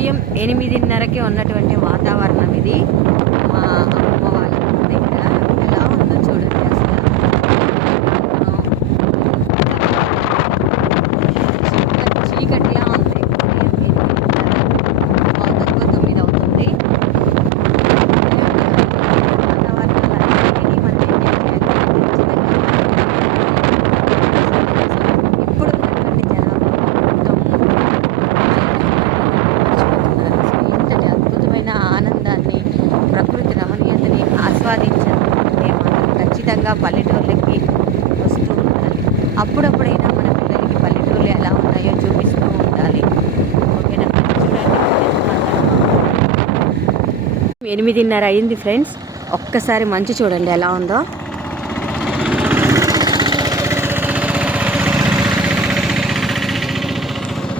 ఉదయం 8:30కి ఉన్నటువంటి వాతావరణం ఇది. మా అమ్మ వాళ్ళ దగ్గర ఎలా ఉందో చూడండి. అసలు చీకటిలా ఉంది. ఉదయం 8:30 తక్కువ 9 అవుతుంది. వాతావరణాలన్నిటినీ మనం ఏం చేయాలి, ఇప్పుడు ఉన్నటువంటి జనాభా ఇంతటి అద్భుతమైన ఆనందాన్ని, ప్రకృతి రమణీయతని ఆస్వాదించాలంటే మనం ఖచ్చితంగా పల్లెటూర్లకి వస్తూ ఉండాలి. అప్పుడప్పుడైనా మన పిల్లలకి పల్లెటూర్లు ఎలా ఉన్నాయో చూపిస్తూ ఉండాలి. ఓకేనా? చూడండి 8:30 అయింది ఫ్రెండ్స్. ఒక్కసారి మంచు చూడండి ఎలా ఉందో.